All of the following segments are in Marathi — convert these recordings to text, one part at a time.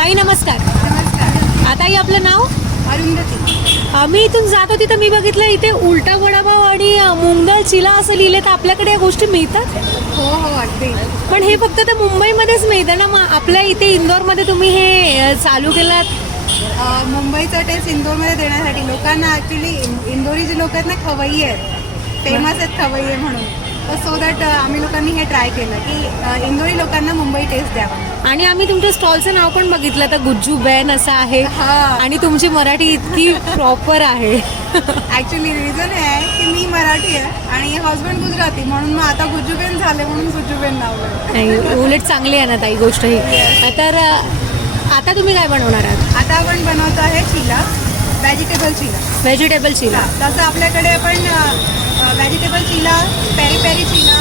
ताई नमस्कार. नमस्कार. आता ही आपलं नाव? अरुंधती. मी इथून जात होती तर मी बघितलं इथे उलटा वडापाव आणि मूग डाळ चिला असं लिहिलं, तर आपल्याकडे या गोष्टी मिळतात? हो हो अगदी. पण हे फक्त तर मुंबईमध्येच मिळतं ना, मग आपल्या इथे इंदोरमध्ये तुम्ही हे चालू केलात? मुंबईचा टेस्ट इंदोरमध्ये देण्यासाठी लोकांना ॲक्च्युली इंदोरी जे लोक आहेत ना खवय्ये आहेत, फेमस आहेत खवय्ये म्हणून, तर सो दॅट आम्ही लोकांनी हे ट्राय केलं की इंदोरी लोकांना मुंबई टेस्ट द्यावा. आणि आम्ही तुमच्या स्टॉलचं नाव पण बघितलं, तर गुज्जू बॅन असं आहे. हां. आणि तुमची मराठी इतकी प्रॉपर आहे. ॲक्च्युली रिझन हे आहे की मी मराठी आहे आणि हजबंड गुजराती, म्हणून मग आता गुज्जूबेन झाले म्हणून गुज्जूबेन लावलं. नाही, उलट चांगली आहे ना ताई गोष्ट ही. तर आता तुम्ही काय बनवणार आहात? आता आपण बनवतो आहे चिला, व्हेजिटेबल चिला. व्हेजिटेबल चिला. तसं आपल्याकडे आपण व्हेजिटेबल चिला, पेरी पेरी चिला,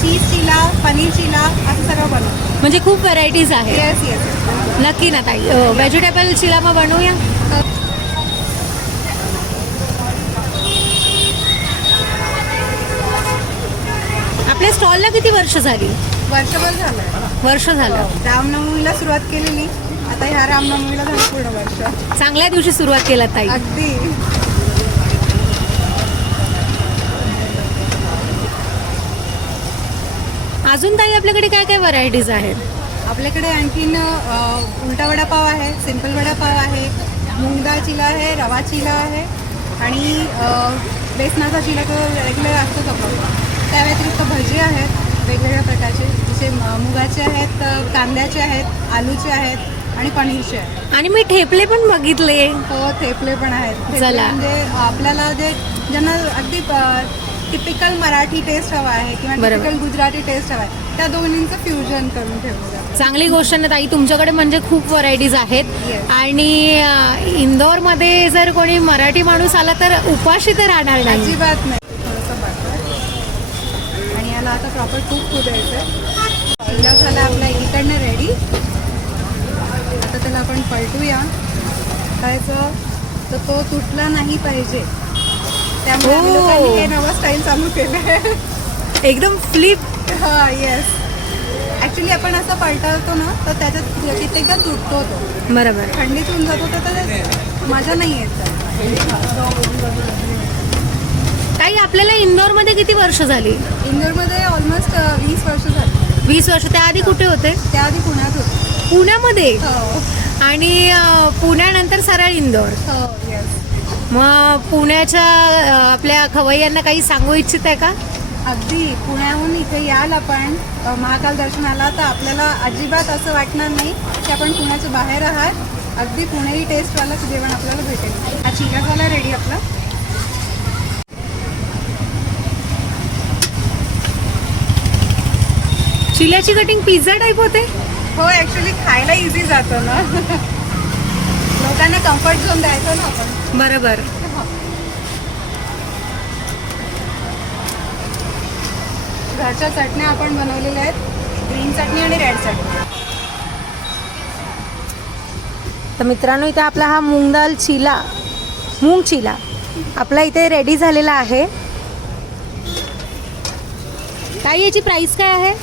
चीज चिला, पनीर चिला असं सगळं बनवतो. म्हणजे खूप व्हरायटीज आहे. Yes yes. नक्की ना ताई. व्हेजिटेबल चिला मग बनवूया. आपल्या स्टॉलला किती वर्ष झाली? वर्षभर झालं. वर्ष झालं. रामनवमीला सुरुवात केलेली, आता ह्या रामनवमीला झालं पूर्ण वर्ष. चांगल्या दिवशी सुरुवात केला ताई. अगदी. अजून ताई आपल्याकडे काय काय व्हरायटीज आहेत? आपल्याकडे आणखीन उलटा वडापाव आहे, सिंपल वडापाव आहे, मूग डाळ चिला आहे, रवा चिला आहे आणि बेसनाचा चिला तो रेग्युलर असतोच आपला. त्या व्यतिरिक्त भजी आहेत वेगवेगळ्या प्रकारचे, जसे मुगाचे आहेत, कांद्याचे आहेत, आलूचे आहेत आणि पनीरचे आहेत. आणि मी ठेपले पण बघितले. हो, थेपले पण आहेत. थेपले चला. म्हणजे आपल्याला जे ज्यांना अगदी टिपिकल मराठी टेस्ट हवा आहे किंवा बरोबर. टिपिकल गुजराती टेस्ट हवा आहे, त्या दोन्हींचं फ्युजन करून ठेवलं. चांगली गोष्ट ना ताई, तुमच्याकडे म्हणजे खूप व्हरायटीज आहेत. Yes. आणि इंदोरमध्ये जर कोणी मराठी माणूस आला तर उपाशी तर राहणार नाही. अजिबात नाही. थोडंसं बाकर आणि याला आता प्रॉपर तूप द्यायचं आहे. चिला झाला आपला इकडनं रेडी. आता त्याला आपण पलटूया. करायचं तर तो तुटला नाही पाहिजे, त्यामुळे आम्ही लोकांनी हे नवं स्टाईल चालू केलं आहे. एकदम फ्लिप. हां येस. ॲक्च्युली आपण असं पलटवतो ना तर त्याच्यात कित्येकदा तुटतो तो. बरोबर. थंडीत होऊन जातो तर मजा नाही येत. ताई आपल्याला इंदोरमध्ये किती वर्ष झाली? इंदोरमध्ये ऑलमोस्ट 20 वर्ष झाली. 20 वर्ष. त्याआधी कुठे होते? त्याआधी पुण्यात होते. पुण्यामध्ये. हो आणि पुण्यानंतर सरळ इंदोर. हो येस. मग पुण्याच्या आपल्या खवय्यांना काही सांगू इच्छित आहे का? अगदी. पुण्याहून इथे याल आपण महाकाल दर्शनाला तर आपल्याला अजिबात असं वाटणार नाही की आपण पुण्याच्या बाहेर आहात. अगदी पुणेही टेस्टवालं जेवण आपल्याला भेटेल. हा चिला झाला रेडी आपला. चिल्याची कटिंग पिझ्झा टाईप होते. हो, ॲक्च्युली खायला इझी जातं ना. लोकांना कम्फर्ट झोन द्यायचं ना आपण. बरोबर. घरच्या चटण्या आपण बनवलेल्या आहेत, ग्रीन चटणी आणि रेड चटणी. तर मित्रांनो, इथे आपला हा मूग चिला आपला इथे रेडी झालेला आहे. काय याची प्राइस काय आहे?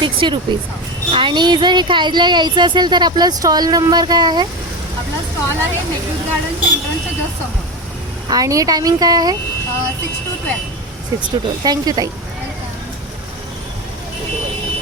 60 रुपीज. आणि जर हे खायला यायचं असेल तर आपला स्टॉल नंबर काय आहे? आपला स्टॉल आहे मेघदूत गार्डन सेंटरच्या जस्ट समोर. आणि टायमिंग काय आहे? 6 to 12. 6 to 12. थँक्यू ताई.